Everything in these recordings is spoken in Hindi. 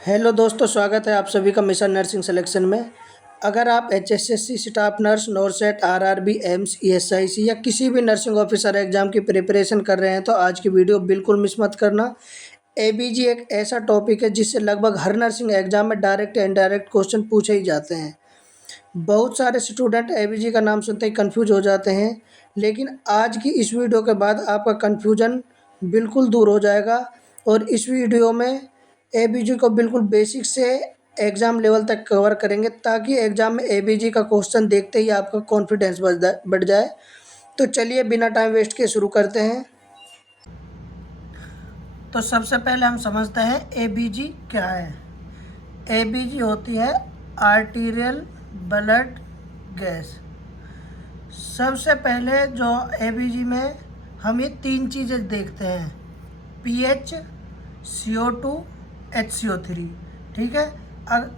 हेलो दोस्तों, स्वागत है आप सभी का मिशन नर्सिंग सिलेक्शन में। अगर आप HSSC staff nurse, NORCET, RRB, AIIMS, ESIC या किसी भी नर्सिंग ऑफिसर एग्जाम की प्रिपरेशन कर रहे हैं तो आज की वीडियो बिल्कुल मिस मत करना। एबीजी एक ऐसा टॉपिक है जिससे लगभग हर नर्सिंग एग्जाम में डायरेक्ट या इनडायरेक्ट क्वेश्चन पूछे ही जाते हैं। बहुत सारे स्टूडेंट एबीजी का नाम सुनते ही कंफ्यूज हो जाते हैं, लेकिन आज की इस वीडियो के बाद आपका कंफ्यूजन बिल्कुल दूर हो जाएगा। और इस वीडियो में एबीजी को बिल्कुल बेसिक से एग्ज़ाम लेवल तक कवर करेंगे, ताकि एग्ज़ाम में एबीजी का क्वेश्चन देखते ही आपका कॉन्फिडेंस बढ़ जाए। तो चलिए बिना टाइम वेस्ट के शुरू करते हैं। तो सबसे पहले हम समझते हैं एबीजी क्या है। एबीजी होती है आर्टीरियल ब्लड गैस। सबसे पहले जो एबीजी में हम ये तीन चीज़ें देखते हैं, पीएच, CO2, HCO3। ठीक है।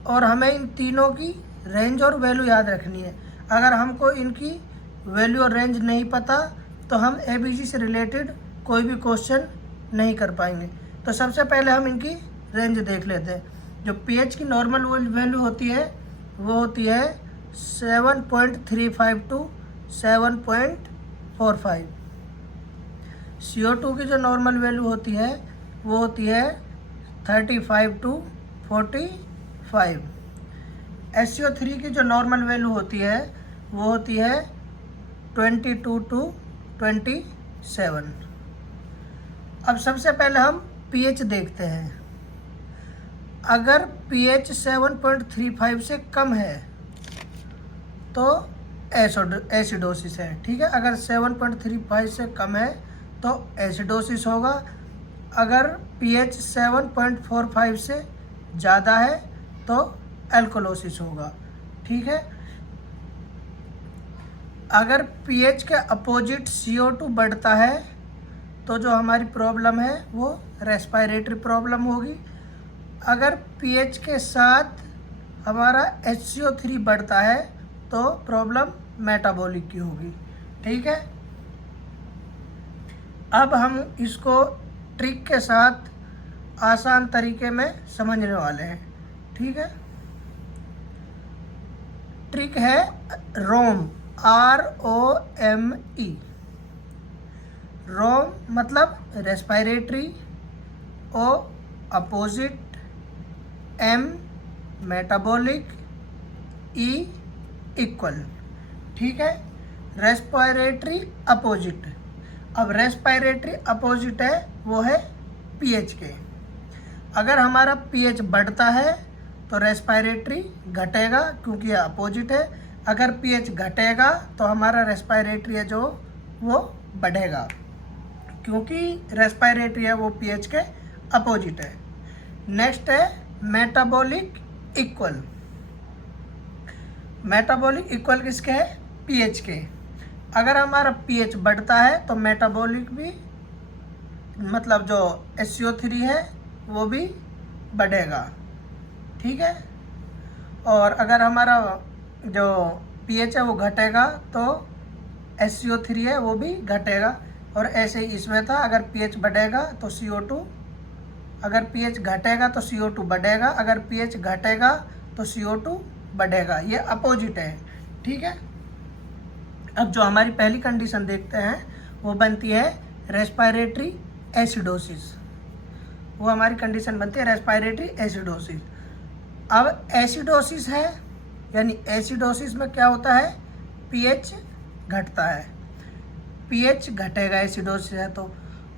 और हमें इन तीनों की रेंज और वैल्यू याद रखनी है। अगर हमको इनकी वैल्यू और रेंज नहीं पता तो हम एबीजी से रिलेटेड कोई भी क्वेश्चन नहीं कर पाएंगे। तो सबसे पहले हम इनकी रेंज देख लेते हैं। जो पीएच की नॉर्मल वैल्यू होती है वो होती है 7.35 टू 7.45। CO2 की जो नॉर्मल वैल्यू होती है वो होती है 35 टू 45। SCO3 की जो नॉर्मल वैल्यू होती है वो होती है 22 टू 27। अब सबसे पहले हम पीएच देखते हैं। अगर पीएच 7.35 से कम है तो एसिडोसिस है। ठीक है। अगर 7.35 से कम है तो एसिडोसिस होगा। अगर पीएच 7.45 से ज़्यादा है तो एल्कोलोसिस होगा। ठीक है। अगर पीएच के अपोजिट CO2 बढ़ता है तो जो हमारी प्रॉब्लम है वो रेस्पिरेटरी प्रॉब्लम होगी। अगर पीएच के साथ हमारा HCO3 बढ़ता है तो प्रॉब्लम मेटाबॉलिक की होगी। ठीक है। अब हम इसको ट्रिक के साथ आसान तरीके में समझने वाले हैं। ठीक है। ट्रिक है रोम, ROME। रोम मतलब respiratory, O opposite, M metabolic, E equal. ठीक है। Respiratory opposite. अब रेस्पिरेटरी अपोजिट है वो है पीएच के। अगर हमारा पीएच बढ़ता है तो रेस्पिरेटरी घटेगा क्योंकि ये अपोजिट है। अगर पीएच घटेगा तो हमारा रेस्पिरेटरी है जो वो बढ़ेगा क्योंकि रेस्पिरेटरी है वो पीएच के अपोजिट है। नेक्स्ट है मेटाबॉलिक इक्वल। मेटाबॉलिक इक्वल किसके है? पीएच के। अगर हमारा पीएच बढ़ता है तो मेटाबॉलिक भी मतलब जो SCO3 है वो भी बढ़ेगा। ठीक है। और अगर हमारा जो पीएच है वो घटेगा तो SCO3 है वो भी घटेगा। और ऐसे ही इसमें था, अगर पीएच बढ़ेगा तो CO2, अगर पीएच घटेगा तो CO2 बढ़ेगा, अगर पीएच घटेगा तो CO2 बढ़ेगा। ये अपोजिट है। ठीक है। अब जो हमारी पहली कंडीशन देखते हैं वो बनती है रेस्पिरेटरी एसिडोसिस। वो हमारी कंडीशन बनती है रेस्पिरेटरी एसिडोसिस। अब एसिडोसिस है, यानी एसिडोसिस में क्या होता है? पीएच घटता है। पीएच घटेगा एसिडोसिस है तो।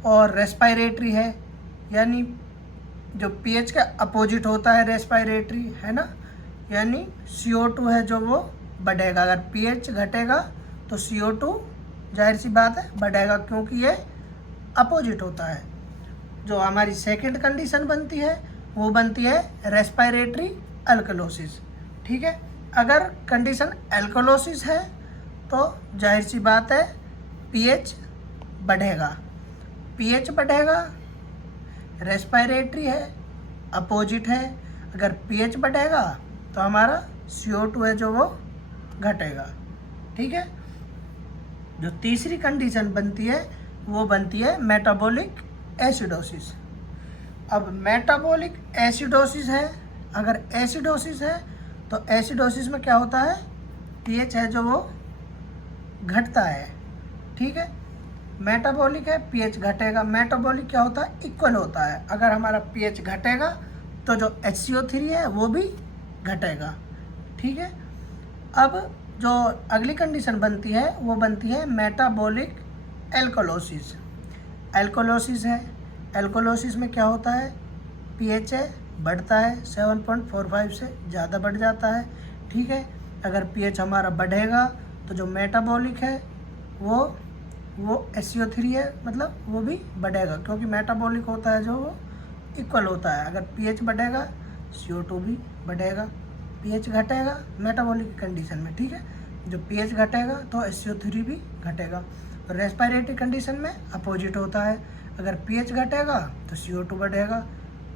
और रेस्पिरेटरी है, यानी जो पीएच का अपोजिट होता है रेस्पिरेटरी, है ना, यानी CO2 है जो वो बढ़ेगा। अगर पीएच घटेगा तो CO2 जाहिर सी बात है बढ़ेगा क्योंकि ये अपोजिट होता है। जो हमारी सेकंड कंडीशन बनती है वो बनती है रेस्पिरेटरी अल्कलोसिस। ठीक है। अगर कंडीशन अल्कलोसिस है तो जाहिर सी बात है पीएच बढ़ेगा। पीएच बढ़ेगा, रेस्पिरेटरी है, अपोजिट है। अगर पीएच बढ़ेगा तो हमारा CO2 है जो वो घटेगा। ठीक है। जो तीसरी कंडीशन बनती है वो बनती है मेटाबॉलिक एसिडोसिस। अब मेटाबॉलिक एसिडोसिस है, अगर एसिडोसिस है तो एसिडोसिस में क्या होता है, पीएच है जो वो घटता है, ठीक है। मेटाबॉलिक है, पीएच घटेगा। मेटाबॉलिक क्या होता है, इक्वल होता है। अगर हमारा पीएच घटेगा तो जो HCO3 है वो भी घटेगा, ठीक है। अब जो अगली कंडीशन बनती है वो बनती है मेटाबॉलिक एल्कोलोसिस। एल्कोलोसिस है, एल्कोलोसिस में क्या होता है, पीएच है बढ़ता है, 7.45 से ज़्यादा बढ़ जाता है, ठीक है। अगर पीएच हमारा बढ़ेगा तो जो मेटाबॉलिक है वो HCO3 है, मतलब वो भी बढ़ेगा, क्योंकि मेटाबॉलिक होता है जो वो इक्वल होता है। अगर पीएच बढ़ेगा CO2 भी बढ़ेगा, पीएच घटेगा मेटाबॉलिक की कंडीशन में, ठीक है। जो पीएच घटेगा तो HCO3 भी घटेगा। रेस्पिरेटरी कंडीशन में अपोजिट होता है, अगर पीएच घटेगा तो CO2 बढ़ेगा,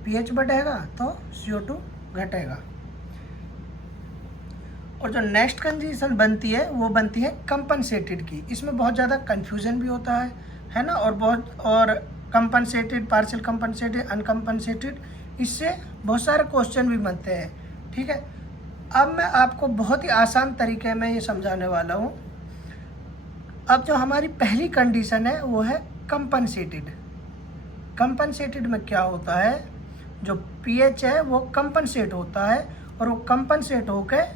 पीएच बढ़ेगा तो CO2 घटेगा। और जो नेक्स्ट कंडीशन बनती है वो बनती है कंपनसेटेड की। इसमें बहुत ज़्यादा कन्फ्यूजन भी होता है ना, और कंपनसेटेड, पार्शियल कंपनसेटेड, अनकंपनसेटेड, इससे बहुत सारे क्वेश्चन भी बनते हैं, ठीक है। अब मैं आपको बहुत ही आसान तरीके में ये समझाने वाला हूँ। अब जो हमारी पहली कंडीशन है वो है कंपनसेटेड। कंपनसेटेड में क्या होता है, जो पीएच है वो कंपनसेट होता है और वो कंपनसेट होकर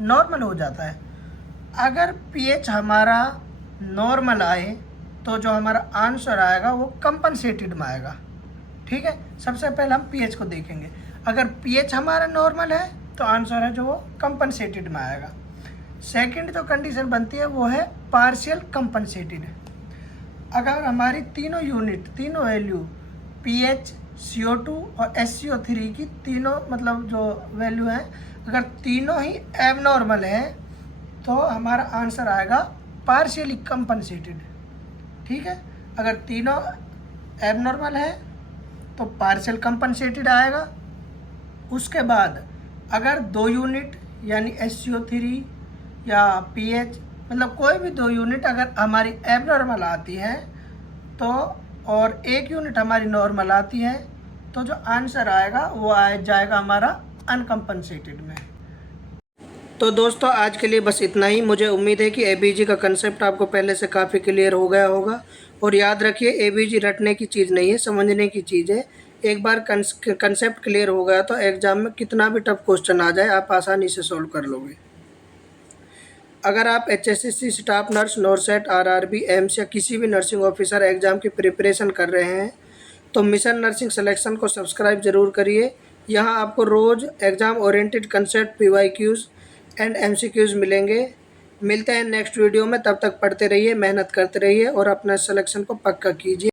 नॉर्मल हो जाता है। अगर पीएच हमारा नॉर्मल आए तो जो हमारा आंसर आएगा वो कंपनसेटेड में आएगा, ठीक है। सबसे पहले हम पीएच को देखेंगे। अगर पीएच हमारा नॉर्मल है तो आंसर है जो वो कंपनसेटेड में आएगा। सेकंड जो कंडीशन बनती है वो है पार्शियल कंपनसेटेड। अगर हमारी तीनों यूनिट, तीनों वैल्यू पीएच, CO2 और HCO3 की तीनों मतलब जो वैल्यू है, अगर तीनों ही एबनॉर्मल है तो हमारा आंसर आएगा पार्शियली कंपनसेटेड, ठीक है। अगर तीनों एबनॉर्मल है तो पार्शियल कंपनसेटेड आएगा। उसके बाद अगर दो यूनिट यानी HCO3 या पीएच, मतलब कोई भी दो यूनिट अगर हमारी एबनॉर्मल आती है तो, और एक यूनिट हमारी नॉर्मल आती है, तो जो आंसर आएगा वो आ जाएगा हमारा अनकंपनसेटेड में। तो दोस्तों आज के लिए बस इतना ही। मुझे उम्मीद है कि ABG का कंसेप्ट आपको पहले से काफ़ी क्लियर हो गया होगा। और याद रखिए, ABG रटने की चीज़ नहीं है, समझने की चीज़ है। एक बार कंसेप्ट क्लियर हो गया तो एग्ज़ाम में कितना भी टफ क्वेश्चन आ जाए आप आसानी से सोल्व कर लोगे। अगर आप HSSC staff nurse, NORCET, RRB, AIIMS या किसी भी नर्सिंग ऑफिसर एग्ज़ाम की प्रिपरेशन कर रहे हैं तो मिशन नर्सिंग सिलेक्शन को सब्सक्राइब ज़रूर करिए। यहाँ आपको रोज़ exam oriented concept, PYQs and MCQs मिलेंगे। मिलते हैं नेक्स्ट वीडियो में, तब तक पढ़ते रहिए, मेहनत करते रहिए और अपना सिलेक्शन को पक्का कीजिए।